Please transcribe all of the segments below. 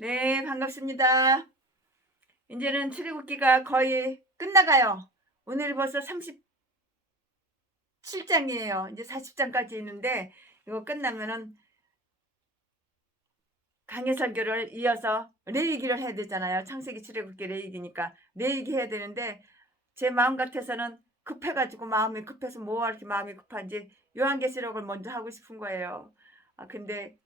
네, 반갑습니다. 이제는 출애굽기가 거의 끝나가요. 오늘이 벌써 37장이에요. 이제 40장까지 있는데 이거 끝나면은 강해 설교를 이어서 레위기를 해야 되잖아요. 창세기 출애굽기 레위기니까 레위기 해야 되는데 제 마음 같아서는 급해가지고 마음이 급해서 뭐가 이렇게 마음이 급한지 요한계시록을 먼저 하고 싶은 거예요. 근데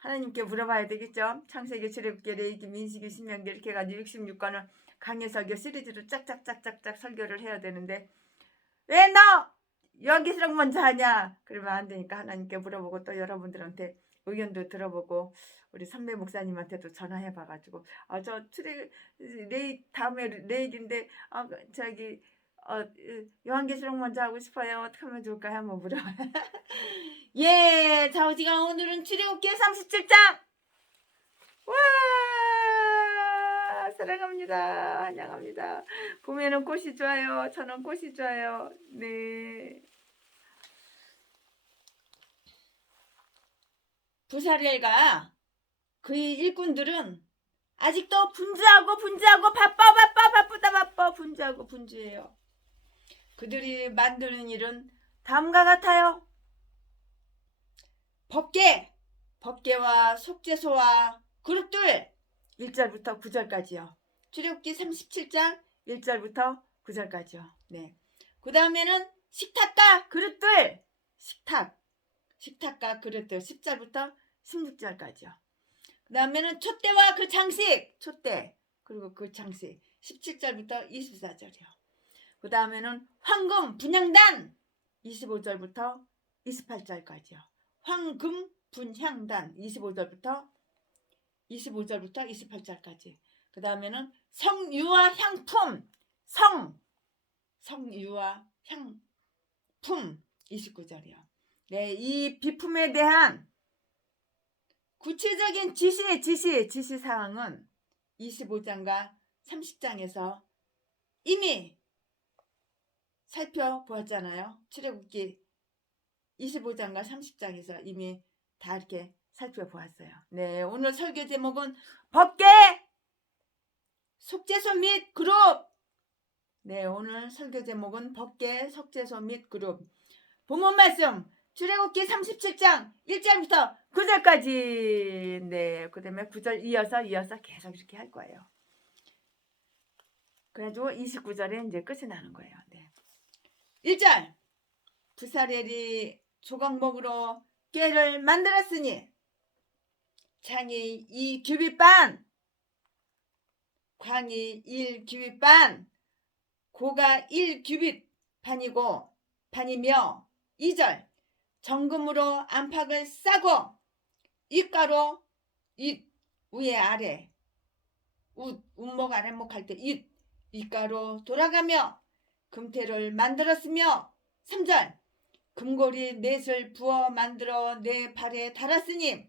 하나님께 물어봐야 되겠죠. 창세기, 출애굽기, 레위기, 민수기, 신명기 이렇게 해가지고 66권을 강해 설교 시리즈로 짝짝짝짝짝 설교를 해야 되는데 왜 너 요한계시록 먼저 하냐? 그러면 안 되니까 하나님께 물어보고 또 여러분들한테 의견도 들어보고 우리 선배 목사님한테도 전화해봐가지고 저 다음에 레이기인데 저기 요한계시록 먼저 하고 싶어요. 어떻게 하면 좋을까요? 한번 물어봐. 예, 자, 우지가 오늘은 출애굽기 37장. 와, 사랑합니다. 환영합니다. 봄에는 꽃이 좋아요. 저는 꽃이 좋아요. 네. 부사렐과 그의 일꾼들은 아직도 분주하고 바쁘다 분주하고 분주해요. 그들이 만드는 일은 다음과 같아요. 법궤와 속죄소와 그릇들 1절부터 9절까지요. 출애굽기 37장 1절부터 9절까지요. 네. 그 다음에는 식탁과 그릇들 식탁과 그릇들 10절부터 16절까지요. 그 다음에는 촛대와 그 장식 촛대 그리고 그 장식 17절부터 24절이요. 그 다음에는 황금 분향단 25절부터 28절까지요. 황금 분향단 25절부터 28절까지. 그 다음에는 성유와 향품 성유와 향품 29절이요. 네, 이 비품에 대한 구체적인 지시사항은 25장과 30장에서 이미 살펴보았잖아요. 출애굽기 25장과 30장에서 이미 다 이렇게 살펴보았어요. 네, 오늘 설교 제목은 법궤, 속죄소 및 그룹. 네, 오늘 설교 제목은 법궤, 속죄소 및 그룹. 본문 말씀 출애굽기 37장 1절부터 9절까지. 네, 그 다음에 9절 이어서 계속 이렇게 할 거예요. 그래가지고 29절에 이제 끝이 나는 거예요. 네. 1절 부사렐이 조각목으로 꾀를 만들었으니 장이 2규빗 반, 광이 1규빗 반, 고가 1규빗 반이며 2절 정금으로 안팎을 싸고 윗가로 윗 위에 아래 웃목 아랫목 할 때 윗가로 돌아가며 금태를 만들었으며 3절 금고리 넷을 부어 만들어 내 발에 달았으니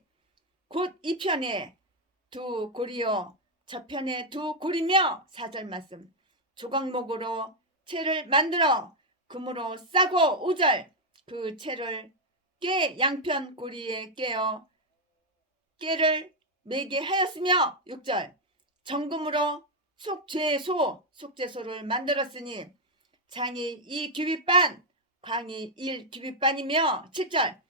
곧 이편에 두 고리요 저편에 두 고리며 4절 말씀 조각목으로 채를 만들어 금으로 싸고 5절 그 채를 꾀 양편 고리에 깨어 깨를 매게 하였으며 6절 정금으로 속죄소를 만들었으니 장이 2규빗 반 광이 1규빗 반이며 7절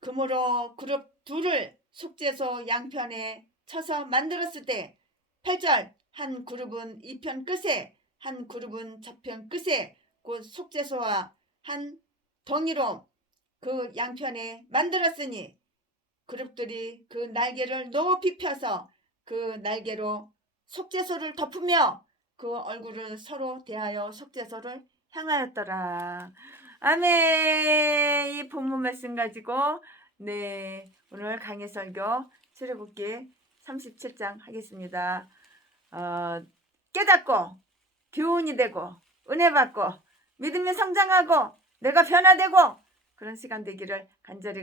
금으로 그룹 둘을 속죄소 양편에 쳐서 만들었을 때 8절 한 그룹은 이편 끝에 한 그룹은 저편 끝에 곧 속죄소와 한 덩이로 그 양편에 만들었으니 그룹들이 그 날개를 높이 펴서 그 날개로 속죄소를 덮으며 그 얼굴을 서로 대하여 속죄소를 향하였더라. 아멘. 이 본문 말씀 가지고 네 오늘 강해 설교 출애굽기 37장 하겠습니다. 깨닫고 교훈이 되고 은혜 받고 믿음이 성장하고 내가 변화되고 그런 시간 되기를 간절히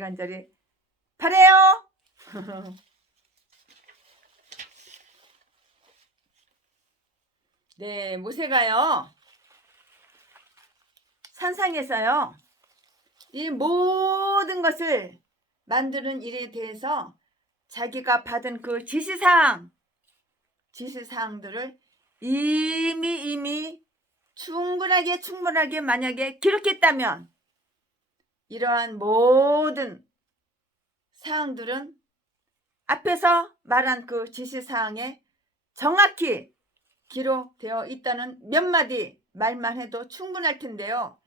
바래요. 네, 모세가요 산상에서요 이 모든 것을 만드는 일에 대해서 자기가 받은 그 지시사항들을 이미 충분하게 만약에 기록했다면 이러한 모든 사항들은 앞에서 말한 그 지시사항에 정확히 기록되어 있다는 몇 마디 말만 해도 충분할 텐데요.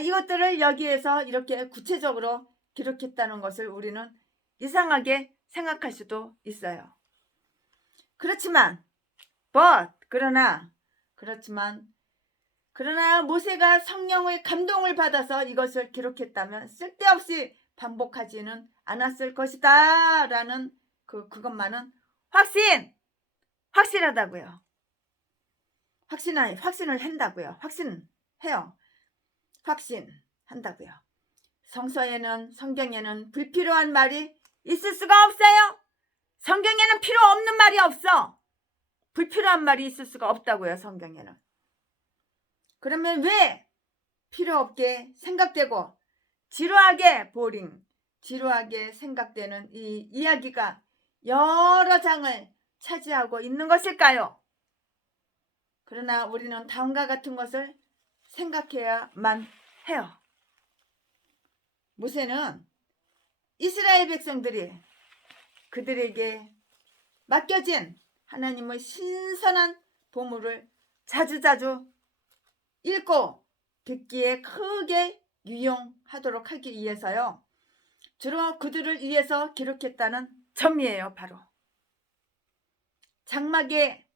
이것들을 여기에서 이렇게 구체적으로 기록했다는 것을 우리는 이상하게 생각할 수도 있어요. 그렇지만 그러나 모세가 성령의 감동을 받아서 이것을 기록했다면 쓸데없이 반복하지는 않았을 것이다 라는 그것만은 확실하다고요. 확신을 한다고요. 확신한다고요. 성경에는 불필요한 말이 있을 수가 없어요. 성경에는 필요 없는 말이 없어. 불필요한 말이 있을 수가 없다고요. 성경에는. 그러면 왜 필요 없게 생각되고 지루하게 생각되는 이 이야기가 여러 장을 차지하고 있는 것일까요? 그러나 우리는 다음과 같은 것을 생각해야만 해요. 모세는 이스라엘 백성들이 그들에게 맡겨진 하나님의 신선한 보물을 자주자주 읽고 듣기에 크게 유용하도록 하기 위해서요. 주로 그들을 위해서 기록했다는 점이에요. 바로 장막에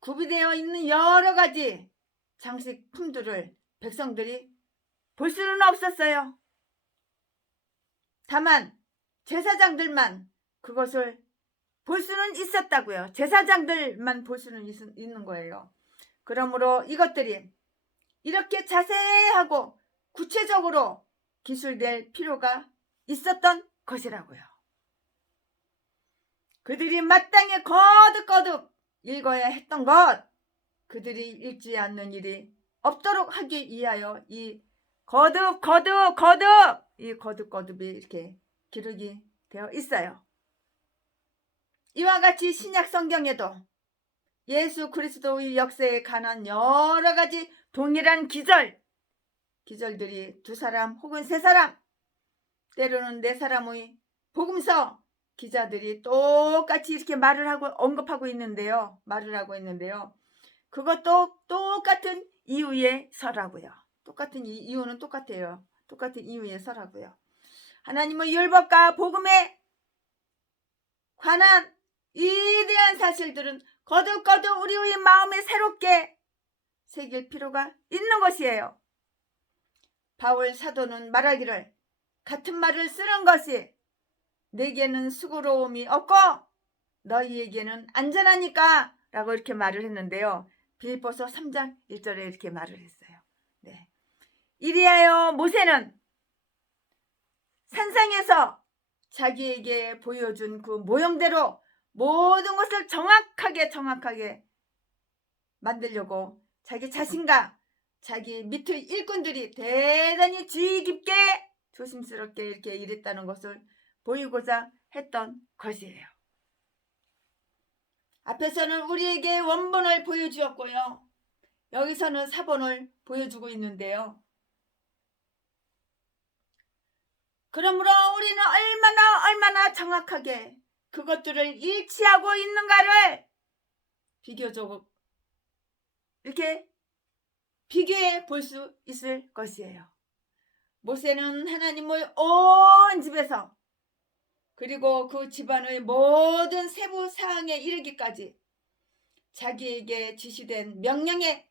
구비되어 있는 여러 가지 장식품들을 백성들이 볼 수는 없었어요. 다만 제사장들만 그것을 볼 수는 있었다고요. 제사장들만 볼 수는 있는 거예요. 그러므로 이것들이 이렇게 자세하고 구체적으로 기술될 필요가 있었던 것이라고요. 그들이 마땅히 거듭 읽어야 했던 것, 그들이 읽지 않는 일이 없도록 하기 위하여 이 거듭이 이렇게 기록이 되어 있어요. 이와 같이 신약 성경에도 예수 그리스도의 역사에 관한 여러 가지 동일한 기절들이 두 사람 혹은 세 사람, 때로는 네 사람의 복음서 기자들이 똑같이 이렇게 말을 하고 언급하고 있는데요. 그것도 똑같은 이유에 서라고요. 똑같은 이유는 똑같아요. 똑같은 이유에 서라고요. 하나님의 율법과 복음에 관한 위대한 사실들은 거듭 우리의 마음에 새롭게 새길 필요가 있는 것이에요. 바울 사도는 말하기를 같은 말을 쓰는 것이 내게는 수고로움이 없고 너희에게는 안전하니까 라고 이렇게 말을 했는데요. 빌립보서 3장 1절에 이렇게 말을 했어요. 네. 이리하여 모세는 산상에서 자기에게 보여준 그 모형대로 모든 것을 정확하게 만들려고 자기 자신과 자기 밑의 일꾼들이 대단히 주의 깊게 조심스럽게 이렇게 일했다는 것을 보이고자 했던 것이에요. 앞에서는 우리에게 원본을 보여주었고요. 여기서는 사본을 보여주고 있는데요. 그러므로 우리는 얼마나 정확하게 그것들을 일치하고 있는가를 비교적 이렇게 비교해 볼 수 있을 것이에요. 모세는 하나님의 온 집에서 그리고 그 집안의 모든 세부 사항에 이르기까지 자기에게 지시된 명령에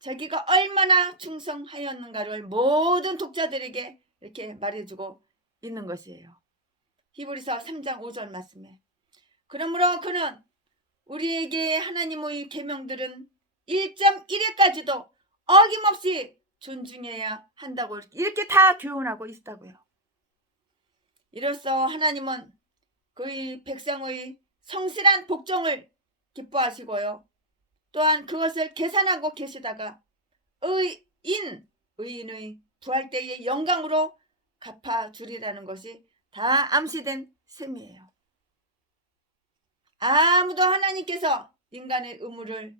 자기가 얼마나 충성하였는가를 모든 독자들에게 이렇게 말해주고 있는 것이에요. 히브리서 3장 5절 말씀에 그러므로 그는 우리에게 하나님의 계명들은 1.1회까지도 어김없이 존중해야 한다고 이렇게 다 교훈하고 있다고요. 이로써 하나님은 그의 백성의 성실한 복종을 기뻐하시고요. 또한 그것을 계산하고 계시다가 의인의 부활 때의 영광으로 갚아주리라는 것이 다 암시된 셈이에요. 아무도 하나님께서 인간의 의무를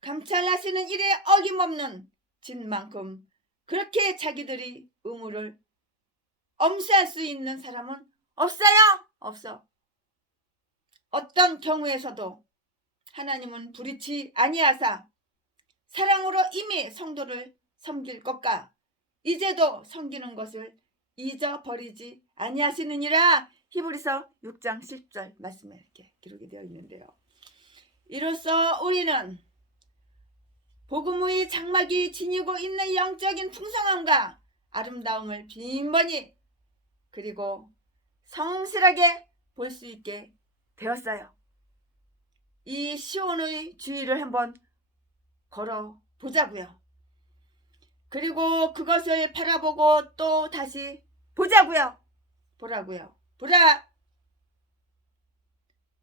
감찰하시는 일에 어김없는 진만큼 그렇게 자기들이 의무를 엄수할 수 있는 사람은 없어요. 없어. 어떤 경우에서도 하나님은 불의치 아니하사 사랑으로 이미 성도를 섬길 것과 이제도 섬기는 것을 잊어버리지 아니하시느니라. 히브리서 6장 10절 말씀에 이렇게 기록이 되어 있는데요. 이로써 우리는 복음의 장막이 지니고 있는 영적인 풍성함과 아름다움을 빈번히 그리고 성실하게 볼 수 있게 되었어요. 이 시온의 주의를 한번 걸어 보자고요. 그리고 그것을 바라보고 또 다시 보자고요. 보라고요. 보라.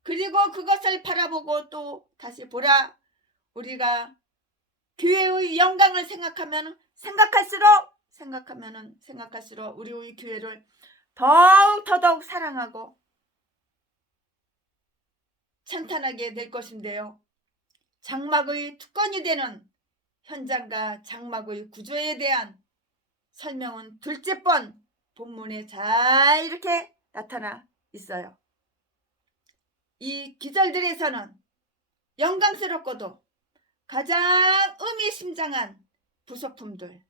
그리고 그것을 바라보고 또 다시 보라. 우리가 교회의 영광을 생각하면 생각할수록 우리의 교회를 더더욱 사랑하고 찬탄하게 될 것인데요. 장막의 특권이 되는 현장과 장막의 구조에 대한 설명은 둘째 번 본문에 잘 이렇게 나타나 있어요. 이 기절들에서는 영광스럽고도 가장 의미심장한 부속품들,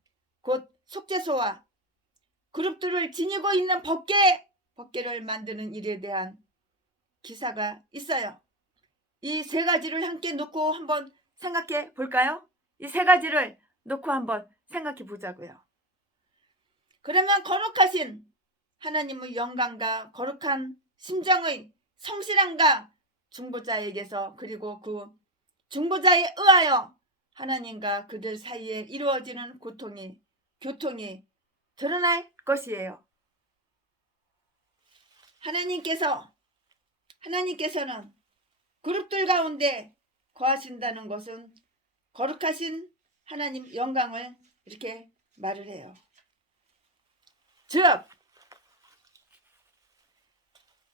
곧 속죄소와 그룹들을 지니고 있는 법궤를 만드는 일에 대한 기사가 있어요. 이 세 가지를 함께 놓고 한번 생각해 볼까요? 이 세 가지를 놓고 한번 생각해 보자고요. 그러면 거룩하신 하나님의 영광과 거룩한 심정의 성실함과 중보자에게서 그리고 그 중보자에 의하여 하나님과 그들 사이에 이루어지는 교통이 드러날 것이에요. 하나님께서는 그룹들 가운데 거하신다는 것은 거룩하신 하나님 영광을 이렇게 말을 해요. 즉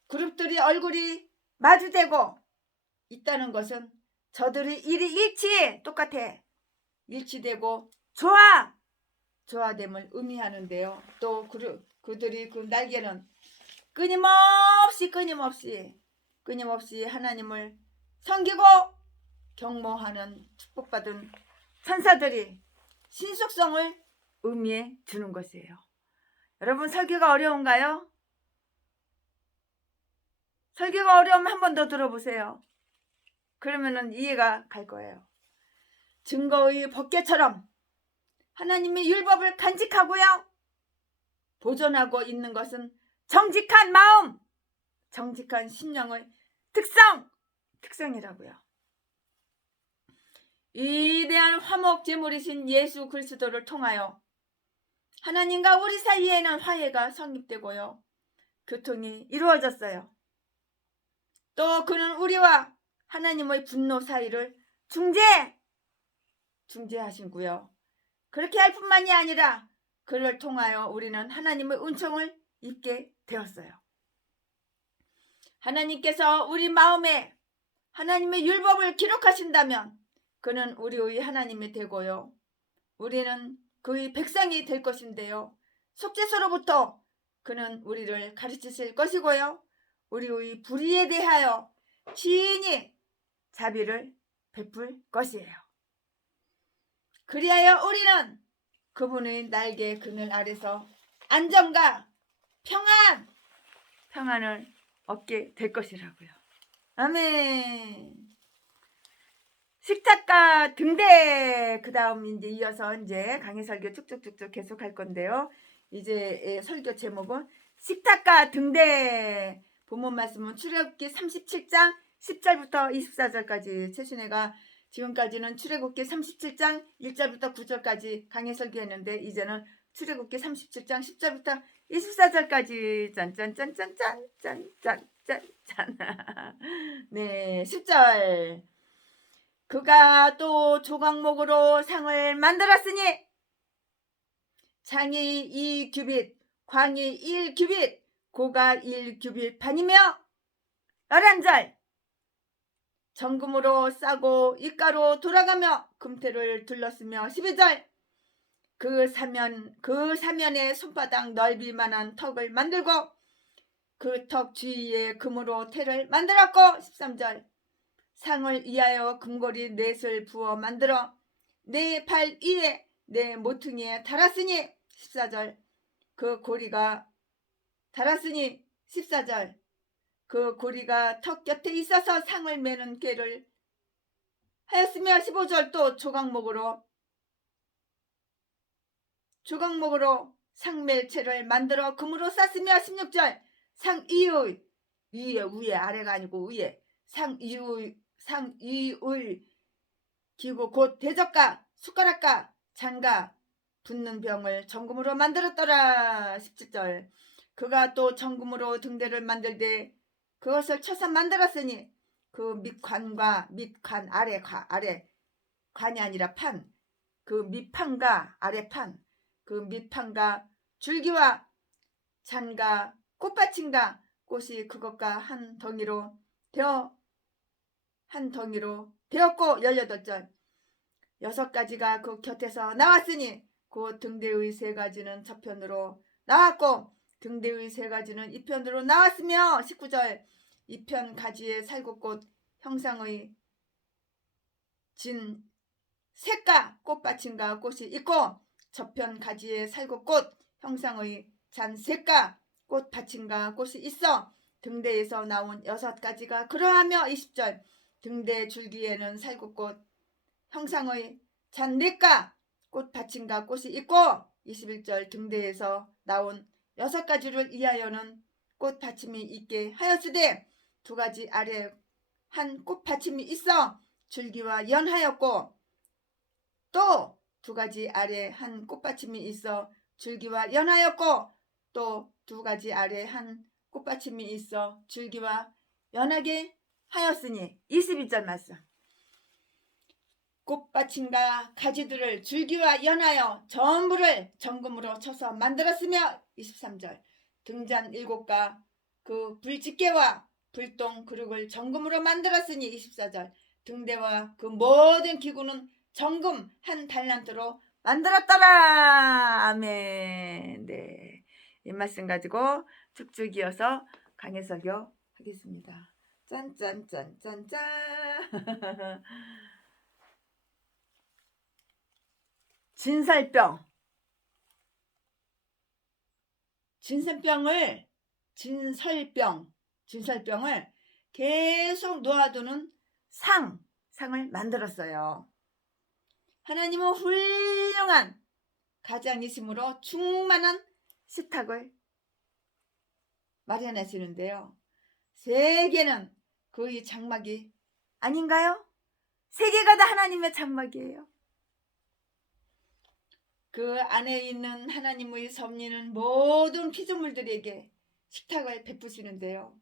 그룹들이 얼굴이 마주대고 있다는 것은 저들의 일이 똑같아 일치되고 조화됨을 의미하는데요. 또 그들이 그 날개는 끊임없이 하나님을 섬기고 경모하는 축복받은 천사들이 신속성을 의미해 주는 것이에요. 여러분, 설교가 어려운가요? 설교가 어려우면 한 번 더 들어보세요. 그러면은 이해가 갈 거예요. 증거의 법궤처럼 하나님의 율법을 간직하고요. 보존하고 있는 것은 정직한 마음, 정직한 심령의 특성이라고요. 위대한 화목 제물이신 예수 그리스도를 통하여 하나님과 우리 사이에는 화해가 성립되고요. 교통이 이루어졌어요. 또 그는 우리와 하나님의 분노 사이를 중재하신고요. 그렇게 할 뿐만이 아니라 그를 통하여 우리는 하나님의 은총을 입게 되었어요. 하나님께서 우리 마음에 하나님의 율법을 기록하신다면 그는 우리의 하나님이 되고요. 우리는 그의 백성이 될 것인데요. 속죄소로부터 그는 우리를 가르치실 것이고요. 우리의 불의에 대하여 친히 자비를 베풀 것이에요. 그리하여 우리는 그분의 날개 그늘 아래서 안정과 평안을 얻게 될 것이라고요. 아멘. 식탁과 등대, 그 다음 이제 이어서 이제 강의 설교 쭉쭉쭉쭉 계속할 건데요. 이제 설교 제목은 식탁과 등대. 본문 말씀은 출애굽기 37장 10절부터 24절까지 최순애가 지금까지는 출애굽기 37장 1절부터 9절까지 강의 설교했는데 이제는 출애굽기 37장 10절부터 24절까지 짠. 네, 10절. 그가 또 조각목으로 상을 만들었으니 장이 2규빗, 광이 1규빗, 고가 1규빗 반이며 11절 정금으로 싸고 입가로 돌아가며 금태를 둘렀으며 12절 그 사면에 손바닥 넓이만한 턱을 만들고 그 턱 주위에 금으로 태를 만들었고 13절 상을 이하여 금고리 넷을 부어 만들어 내 발 위에 내 모퉁이에 달았으니 14절 그 고리가 달았으니 14절 그 고리가 턱 곁에 있어서 상을 매는 꾀를 하였으며 15절 또 조각목으로 상멜체를 만들어 금으로 쌌으며 16절 상 위에 아래가 아니고 위에 상 이의 기구 곧 대적과 숟가락과 잔과 붓는 병을 정금으로 만들었더라. 17절 그가 또 정금으로 등대를 만들되 그것을 쳐서 만들었으니 그 밑관과 밑관 아래 관이 아니라 판 그 밑판과 아래판 그 밑판과 줄기와 잔과 꽃받침과 꽃이 그것과 한 덩이로 되었고 18절 6가지가 그 곁에서 나왔으니 그 등대의 3가지는 저편으로 나왔고 등대의 3가지는 이편으로 나왔으며 19절 이편 가지에 살구꽃 형상의 진 색과 꽃받침과 꽃이 있고 저편 가지에 살구꽃 형상의 잔 색과 꽃받침과 꽃이 있어 등대에서 나온 6가지가 그러하며 20절 등대 줄기에는 살구꽃 형상의 잔 넷과 꽃받침과 꽃이 있고 21절 등대에서 나온 6가지를 이하여는 꽃받침이 있게 하였으되 2가지 아래 한 꽃받침이 있어 줄기와 연하였고 또 2가지 아래 한 꽃받침이 있어 줄기와 연하였고 또 2가지 아래 한 꽃받침이 있어 줄기와 연하게 하였으니 22절 말씀 꽃받침과 가지들을 줄기와 연하여 전부를 정금으로 쳐서 만들었으며 23절 등잔 7과 그 불집게와 불똥 그릇을 정금으로 만들었으니 24절 등대와 그 모든 기구는 정금 1달란트로 만들었더라. 아멘. 네, 이 말씀 가지고 쭉쭉 이어서 강해 설교 하겠습니다. 짠짠짠짠짠. 진설병을 계속 놓아두는 상을 만들었어요. 하나님은 훌륭한 가장이심으로 충만한 식탁을 마련하시는데요. 세계는 그의 장막이 아닌가요? 세계가 다 하나님의 장막이에요. 그 안에 있는 하나님의 섭리는 모든 피조물들에게 식탁을 베푸시는데요.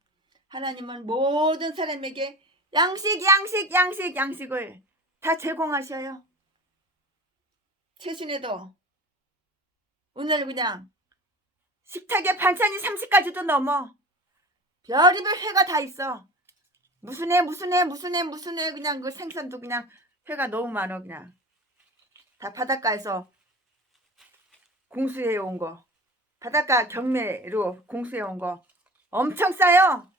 하나님은 모든 사람에게 양식을 다 제공하셔요. 최신에도 오늘 그냥 식탁에 반찬이 30가지도 넘어. 별의별 회가 다 있어. 무슨 회 그냥 그 생선도 그냥 회가 너무 많아. 그냥 다 바닷가에서 공수해 온 거, 바닷가 경매로 공수해 온 거 엄청 싸요.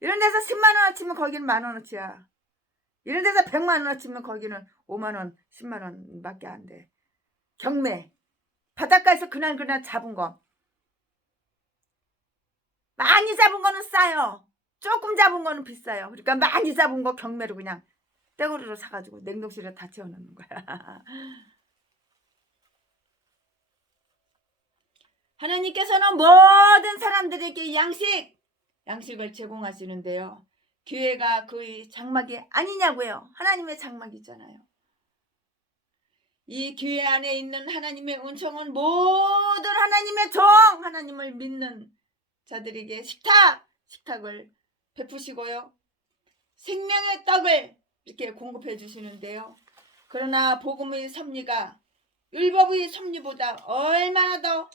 이런 데서 10만원 치면 거기는 만원어치야. 이런 데서 100만원 치면 거기는 5만원 10만원 밖에 안 돼. 경매 바닷가에서 그날 잡은 거 많이 잡은 거는 싸요. 조금 잡은 거는 비싸요. 그러니까 많이 잡은 거 경매로 그냥 떼고리로 사가지고 냉동실에 다 채워놓는 거야. 하나님께서는 모든 사람들에게 양식을 제공하시는데요. 교회가 그의 장막이 아니냐고요. 하나님의 장막이잖아요. 이 교회 안에 있는 하나님의 은총은 모든 하나님의 하나님을 믿는 자들에게 식탁을 베푸시고요. 생명의 떡을 이렇게 공급해 주시는데요. 그러나 복음의 섭리가 율법의 섭리보다 얼마나 더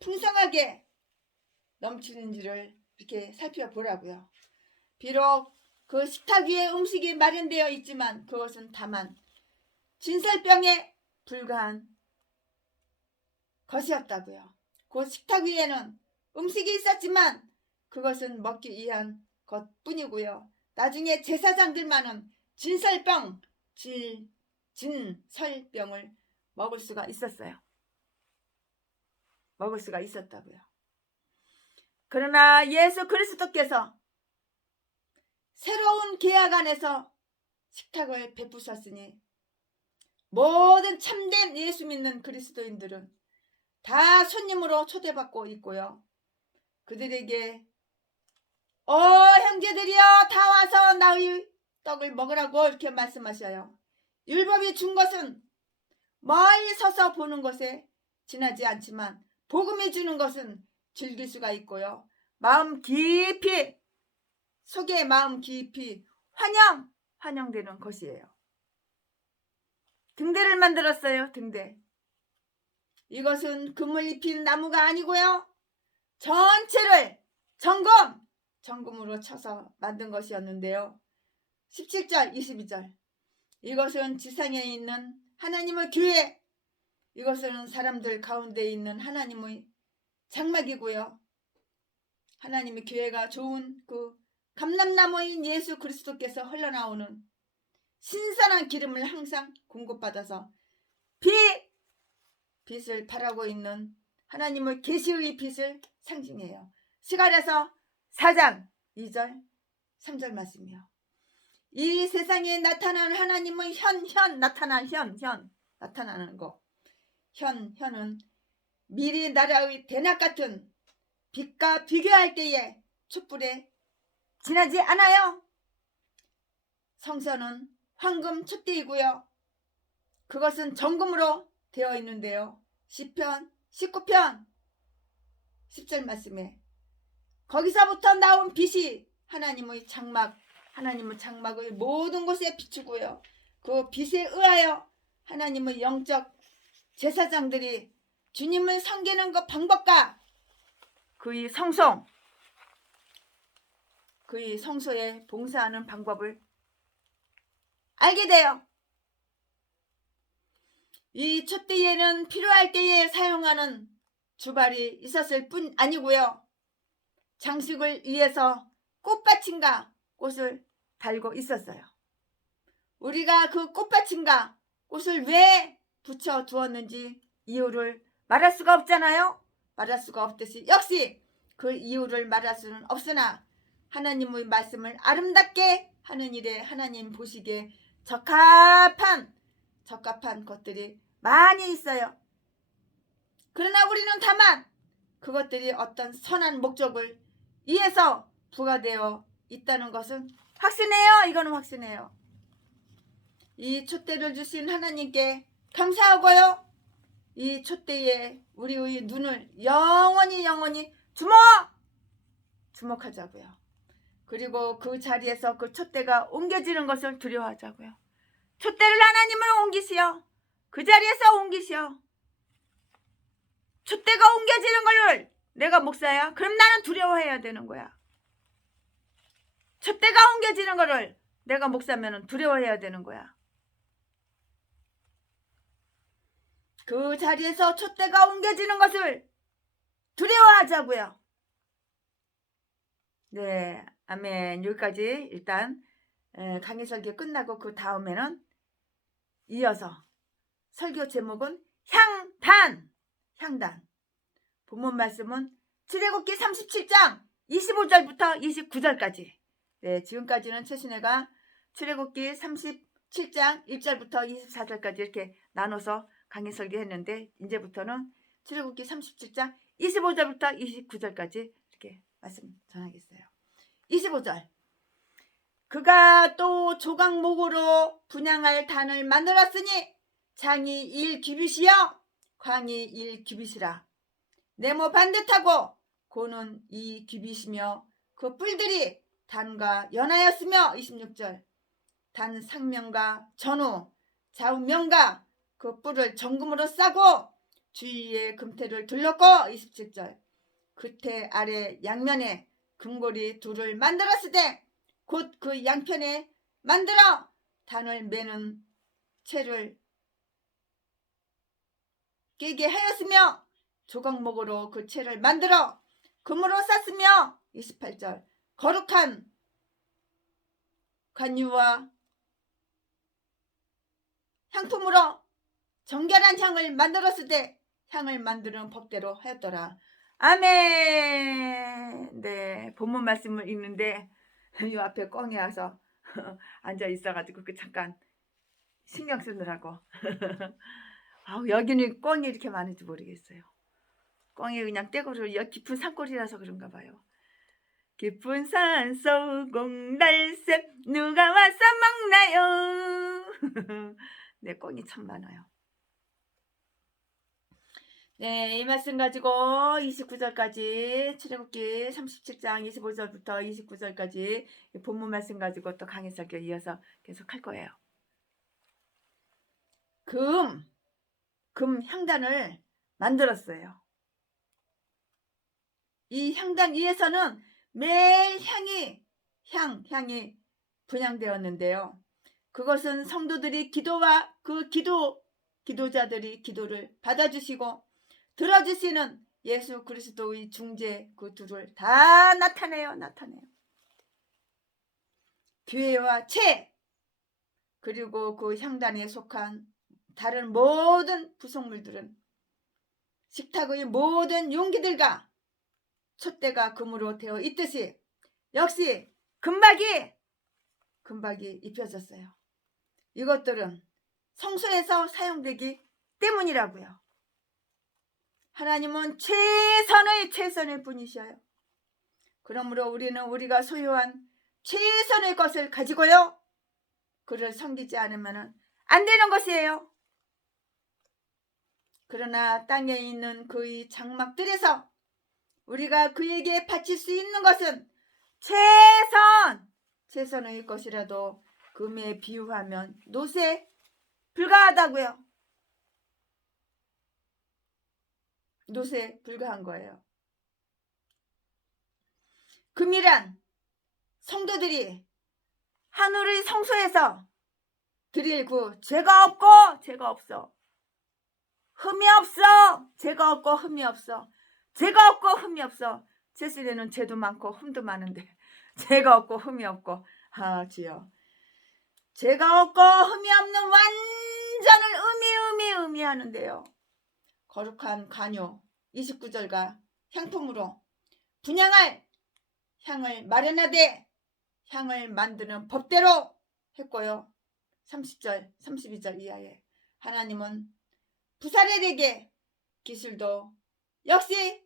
풍성하게 넘치는지를 이렇게 살펴보라고요. 비록 그 식탁 위에 음식이 마련되어 있지만 그것은 다만 진설병에 불과한 것이었다고요. 그 식탁 위에는 음식이 있었지만 그것은 먹기 위한 것뿐이고요. 나중에 제사장들만은 진설병을 먹을 수가 있었어요. 먹을 수가 있었다고요. 그러나 예수 그리스도께서 새로운 계약 안에서 식탁을 베푸셨으니 모든 참된 예수 믿는 그리스도인들은 다 손님으로 초대받고 있고요. 그들에게 형제들이여 다 와서 나의 떡을 먹으라고 이렇게 말씀하셔요. 율법이 준 것은 멀리 서서 보는 것에 지나지 않지만 복음이 주는 것은 즐길 수가 있고요. 속에 마음 깊이 환영되는 것이에요. 등대를 만들었어요. 등대. 이것은 금을 입힌 나무가 아니고요. 전체를 정금으로 쳐서 만든 것이었는데요. 17절 22절 이것은 지상에 있는 하나님의 교회, 이것은 사람들 가운데 있는 하나님의 장막이고요. 하나님의 교회가 좋은 그 감람나무인 예수 그리스도께서 흘러나오는 신선한 기름을 항상 공급받아서 빛을 발하고 있는 하나님의 계시의 빛을 상징해요. 스가랴서 4장 2절 3절 말씀이요. 이 세상에 나타난 하나님의 나타나는 거. 현은 미리 나라의 대낮 같은 빛과 비교할 때에 촛불에 지나지 않아요. 성서는 황금 촛대이고요. 그것은 정금으로 되어 있는데요. 시편 19편 10절 말씀에 거기서부터 나온 빛이 하나님의 장막의 모든 곳에 비추고요. 그 빛에 의하여 하나님의 영적 제사장들이 주님을 섬기는 그 방법과 그의 성소에 봉사하는 방법을 알게 돼요. 이 촛대에는 필요할 때에 사용하는 주발이 있었을 뿐 아니고요. 장식을 위해서 꽃받침과 꽃을 달고 있었어요. 우리가 그 꽃받침과 꽃을 왜 붙여 두었는지 이유를 말할 수가 없잖아요. 말할 수가 없듯이 역시 그 이유를 말할 수는 없으나 하나님의 말씀을 아름답게 하는 일에 하나님 보시기에 적합한 것들이 많이 있어요. 그러나 우리는 다만 그것들이 어떤 선한 목적을 위해서 부과되어 있다는 것은 확신해요. 이거는 확신해요. 이 촛대를 주신 하나님께 감사하고요. 이 촛대에 우리의 눈을 영원히 주목하자고요. 그리고 그 자리에서 그 촛대가 옮겨지는 것을 두려워하자고요. 촛대를 하나님을 옮기시오. 그 자리에서 옮기시오. 촛대가 옮겨지는 걸 내가 목사야? 그럼 나는 두려워해야 되는 거야. 촛대가 옮겨지는 거를 내가 목사면 두려워해야 되는 거야. 그 자리에서 촛대가 옮겨지는 것을 두려워하자고요. 네, 아멘. 여기까지 일단 강의 설교 끝나고 그 다음에는 이어서 설교 제목은 향단. 본문 말씀은 출애굽기 37장 25절부터 29절까지. 네, 지금까지는 최순애가 출애굽기 37장 1절부터 24절까지 이렇게 나눠서 강의 설교했는데 이제부터는 출애굽기 37장 25절부터 29절까지 이렇게 말씀 전하겠어요. 25절. 그가 또 조각목으로 분향할 단을 만들었으니 장이 1규빗이요 광이 1규빗이라. 네모 반듯하고 고는 2규빗이며 그 뿔들이 단과 연하였으며 26절. 단 상면과 전후 좌우면과 그 뿔을 정금으로 싸고 주위에 금태를 둘렀고 27절. 그태 아래 양면에 금고리 둘을 만들었을 때 곧 그 양편에 만들어 단을 매는 채를 깨게 하였으며 조각목으로 그 채를 만들어 금으로 쌌으며 28절 거룩한 관유와 향품으로 정결한 향을 만들었을 때 향을 만드는 법대로 하였더라. 아멘. 네, 본문 말씀을 읽는데 이 앞에 꽁이 와서 앉아 있어가지고 그 잠깐 신경 쓰느라고 여기는 꽁이 이렇게 많은지 모르겠어요. 꽁이 그냥 떼고를 깊은 산골이라서 그런가 봐요. 깊은 산속 공달샘 누가 와서 먹나요? 네, 꽁이 참 많아요. 네, 이 말씀 가지고 29절까지 출애굽기 37장 25절부터 29절까지 본문 말씀 가지고 또 강의 설교 이어서 계속 할 거예요. 금 향단을 만들었어요. 이 향단 위에서는 매일 향이 분향되었는데요. 그것은 성도들이 기도와 그 기도자들이 기도를 받아주시고 들어주시는 예수 그리스도의 중재 그 둘을 다 나타내요. 교회와 채 그리고 그 향단에 속한 다른 모든 부속물들은 식탁의 모든 용기들과 촛대가 금으로 되어 있듯이 역시 금박이 입혀졌어요. 이것들은 성소에서 사용되기 때문이라고요. 하나님은 최선의 분이셔요. 그러므로 우리는 우리가 소유한 최선의 것을 가지고요. 그를 섬기지 않으면 안 되는 것이에요. 그러나 땅에 있는 그의 장막들에서 우리가 그에게 바칠 수 있는 것은 최선의 것이라도 금에 비유하면 놋에 불과하다고요. 놋에 불과한 거예요. 금이란 성도들이 하늘의 성소에서 드릴 그 죄가 없고 죄가 없어. 흠이 없어. 죄가 없고 흠이 없어. 죄가 없고 흠이 없어. 제수에는 죄도 많고 흠도 많은데 죄가 없고 흠이 없고 주여. 죄가 없고 흠이 없는 완전을 의미하는데요. 거룩한 관유 29절과 향품으로 분향할 향을 마련하되 향을 만드는 법대로 했고요. 30절 32절 이하에 하나님은 부사렐에게 기술도 역시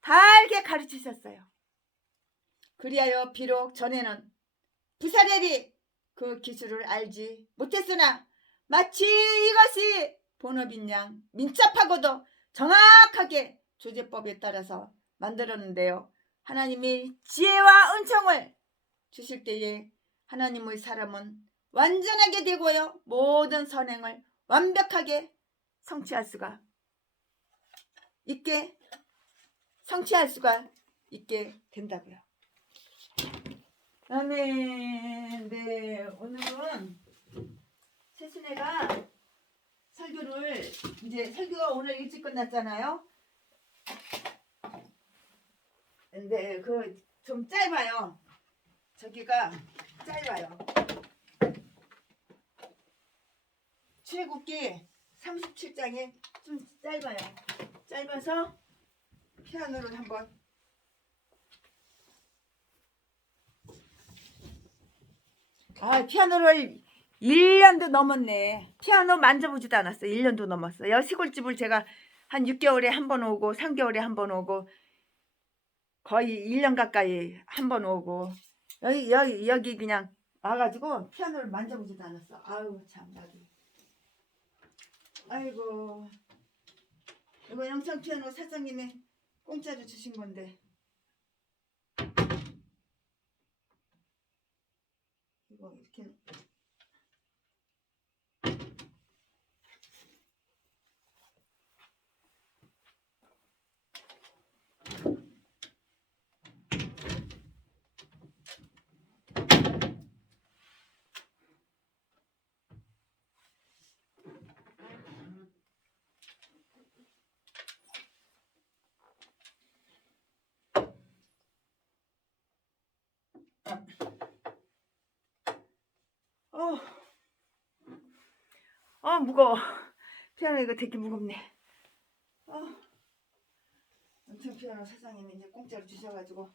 달게 가르치셨어요. 그리하여 비록 전에는 부사렐이 그 기술을 알지 못했으나 마치 이것이 본업인 양 민첩하고도 정확하게 조제법에 따라서 만들었는데요. 하나님이 지혜와 은총을 주실 때에 하나님의 사람은 완전하게 되고요. 모든 선행을 완벽하게 성취할 수가 있게 된다고요. 아멘. 네, 오늘은 최순애가 설교가 오늘 일찍 끝났잖아요. 근데 좀 짧아요. 저기가 짧아요. 출애굽기 37장이 좀 짧아요. 짧아서 피아노를 한번 피아노를 1년도 넘었네. 피아노 만져보지도 않았어. 1년도 넘었어요. 시골집을 제가 한 6개월에 한 번 오고 3개월에 한 번 오고 거의 1년 가까이 한 번 오고 여기 그냥 와가지고 피아노를 만져보지도 않았어. 아유 참 나도. 아이고 이거 영창 피아노 사장님이 공짜로 주신 건데 이거 이렇게 어, 무거워. 피아노 이거 되게 무겁네. 엄청 피아노 사장님이 이제 공짜로 주셔가지고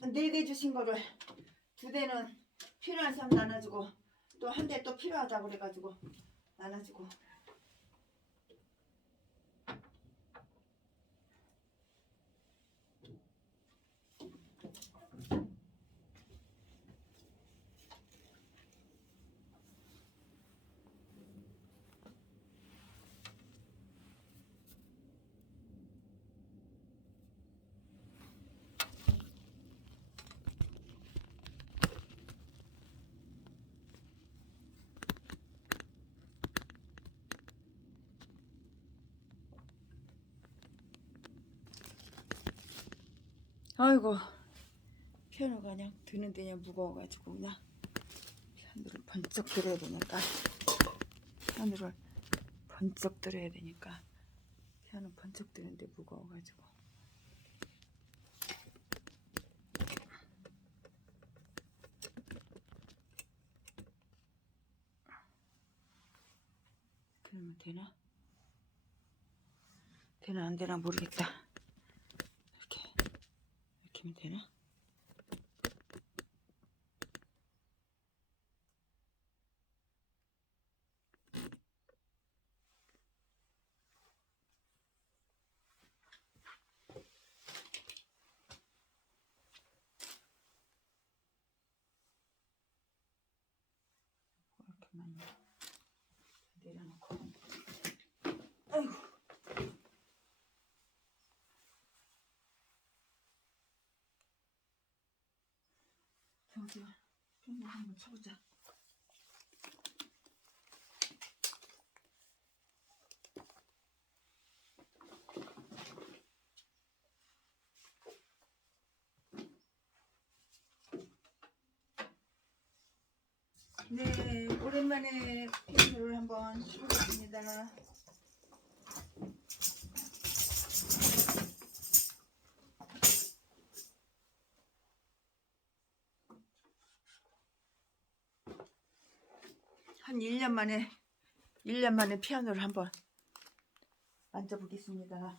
4대 주신 거를 2대는 필요한 사람 나눠주고 또 1대 또 필요하다고 그래가지고 나눠주고. 아이고, 피아노가 그냥 드는데 그냥 무거워가지고 그냥 피아노를 번쩍 들어야 되니까 피아노를 번쩍 들어야 되니까 피아노 번쩍 드는데 무거워가지고. 그러면 되나? 되나 안 되나 모르겠다. 이렇게 하면 되나? 이렇게만 내려놓고. 아이고. 저기야, 피아노 한번 쳐보자. 네, 오랜만에 피아노를 한번 쳐보겠습니다. 한 1년 만에 피아노를 한번 만져보겠습니다.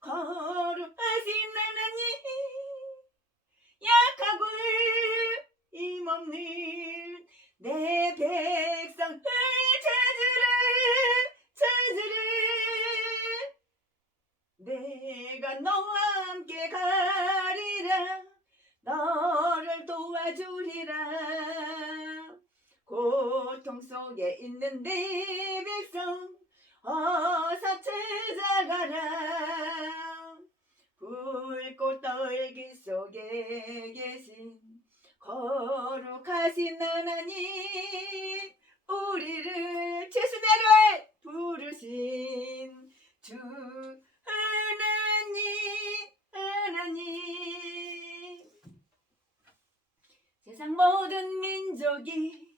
거룩하신 하나님 약하고 힘없는 내 백성을 찾으라 내가 너와 함께 가리라 너를 도와주리라 고통 속에 있는 내 백성 어서 찾아가라 붉고 떨기 속에 계신 거룩하신 하나님 우리를 제수대로 부르신 주 하나님 세상 모든 민족이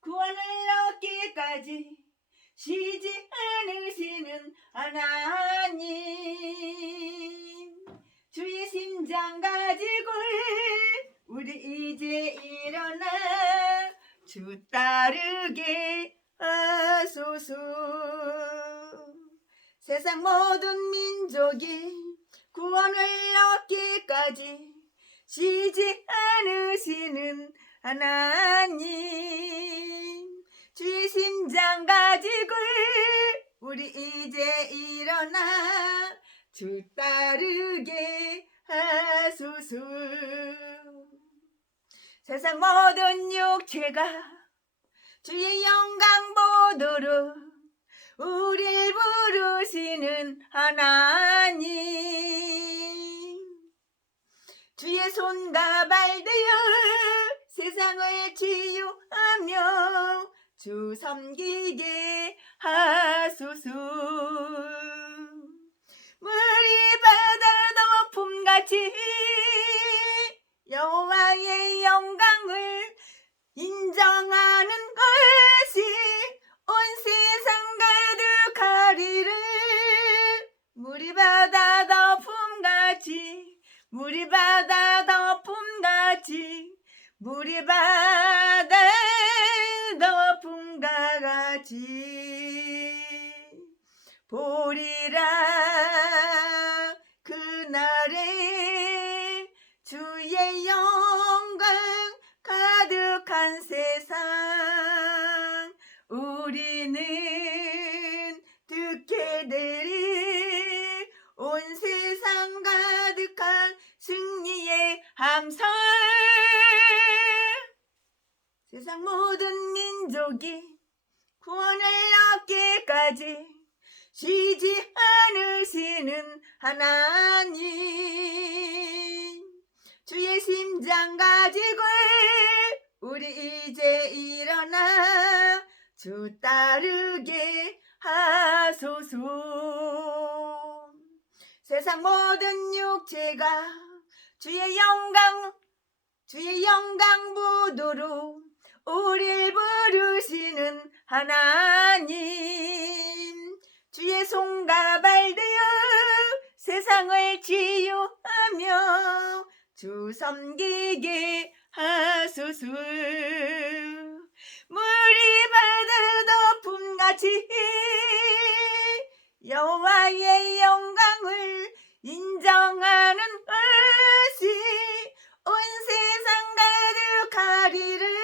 구원을 얻기까지 쉬지 않으시는 하나님 주의 심장 가지고 우리 이제 일어나 주 따르게 하소서 세상 모든 민족이 구원을 얻기까지 쉬지 않으시는 하나님 주의 심장 가지고 우리 이제 일어나 주 따르게 하소서 세상 모든 육체가 주의 영광 보도록 우릴 부르시는 하나님 주의 손과 발 되어 세상을 치유하며 주 섬기게 하소서 물이 바다 덮음같이 여호와의 영광을 인정하는 것이 온 세상 가득하리를 물이 바다 덮음같이 물이 바다 덮음같이 물이 바다 덮음과 같이 보리라 그날에 주의 영광 가득한 세상 우리는 듣게 되리 온 세상 가득한 승리의 함성 세상 모든 민족이 구원을 얻기까지 쉬지 않으시는 하나님 주의 심장 가지고 우리 이제 일어나 주 따르게 하소서 세상 모든 육체가 주의 영광 보도록 우릴 부르시는 하나님 주의 손과 발 되어 세상을 치유하며 주 섬기게 하소서 물이 바다 덮음같이 여호와의 영광을 인정하는 것이 온 세상 가득하리를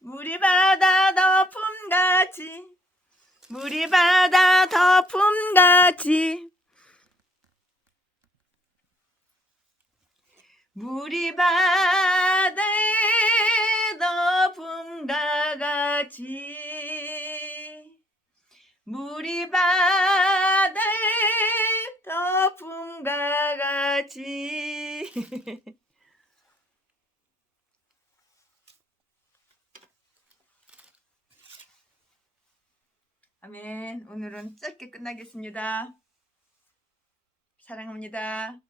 물이 바다 덮음같이 물이 바다 덮음같이 물이 바다 덮음과 같이 물이 바다 덮음과 같이 아멘. 오늘은 짧게 끝나겠습니다. 사랑합니다.